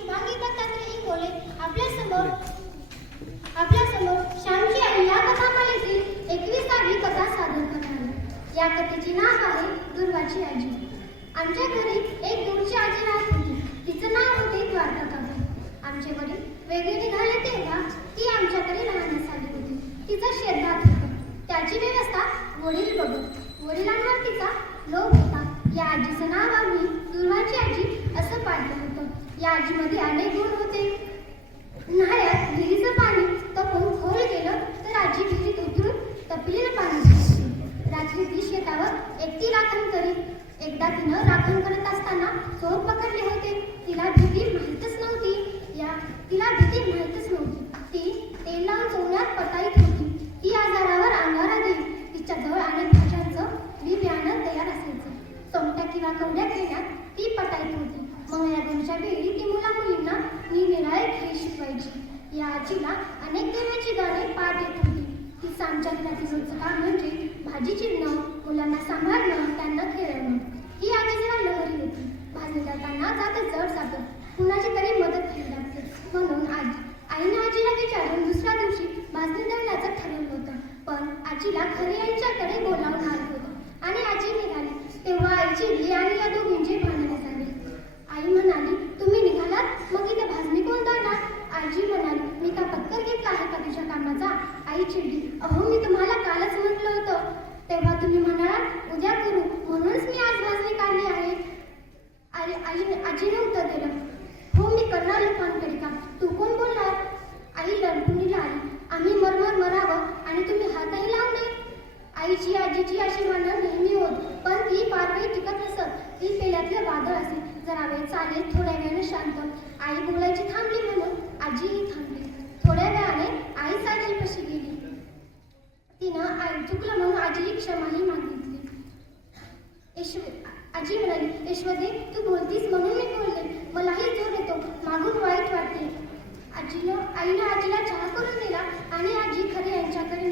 शुभांगी दत्तात्रय इंगोले आपल्यासमोर आपल्यासमोर श्यामची आई या कथामालेतील एकविसावी कथा सादर करणार या कथेचे नाव आहे दुर्वाची आजी. आमच्या घरी एक दूरची आजी राहत होती. तिचं नाव होते द्वारका आमचे वडील वेगळे निघाले तेव्हा ती आमच्याकडे राहण्यास आली होती. तिचं शेतात होतं. त्याची व्यवस्था वडील बघत. वडिलांवर तिचा लोभ होता. या आजीचं नाव आम्ही दुर्वाची आजी असं पाडलं होतं अनेक गुण होते. उन्हाळ्यात विहिरीचं पाणी तपून खोल गेलं तर आजी विहिरीत उतरून तपलेलं पाणी रात्री ती शेतावर एकटी राखण करी एकदा तिनं राखण करत असताना चोर पकडले होते. तिला भीती माहीतच नव्हती. या तिला भीती माहीतच नव्हती. ती तेल लावून चोरण्यात पटाईत होती. ती आजारावर अंगारा देईल तिच्याजवळ अनेक भाज्यांचं बी बियाणं तयार असायचं. सोमट्या किंवा कवड्या खेळण्यात ती पटाईत होती. मग मंगळागौरीच्या वेळी ती मी विनायक निरनिराळे शिकवायची या आजीला अनेक देवाची गाणे पाठ येत होती. ती आमच्या घरातील काम म्हणजे भाजी चिरणं मुलांना सांभाळणं त्यांना खेळवणं ही आजी जरा लहरी होती. भाजी करताना जातं जड जातं कुणाची तरी मदत घ्यावी लागते. म्हणून आजी आईने आजीला विचारून दुसऱ्या दिवशी भाजणी दळण्याचं ठरवलं होतं. पण आजीला खरे आईच्याकडे बोला आलं होतं आणि आजी निघाली तेव्हा आईची इडली आणि या दोघींची भांडणे झाली आई म्हणाली तुम्ही निघालात मग इथे भाजणी कोण दळणार आजी म्हणाली मी का पत्कर घेतला आहे का तुझ्या कामाचा आई चिडली. अहो मी तुम्हाला कालच म्हटलं होतं. तेव्हा तुम्ही म्हणालात उद्या करू. म्हणूनच मी आज भाजणी काढली आहे आई आई आजीने उत्तर दिलं. हो मी करणार लोकांकडे तू कोण बोलणार? आई लडकुनीला आली आम्ही मरमर मरावं आणि तुम्ही हातही लावू आईची आजीची अशी म्हणणं नेहमी होत. पण ती फार वेळ टिकत नसत. ती पेल्यातलं वादळ असे जरा वेळ चालेल थोड्या वेळाने शांत. आई बोलायची थांबली म्हणून तिनं आई चुकलं म्हणून आजीची क्षमाही मागितली. यशव आजी म्हणाली यशवदे तू बोलतीस म्हणून मी बोलले. मलाही जोर येतो. मागून वाईट वाटते. आजीनं आईनं आजीला चहा करून दिला आणि आजी खरे यांच्याकडे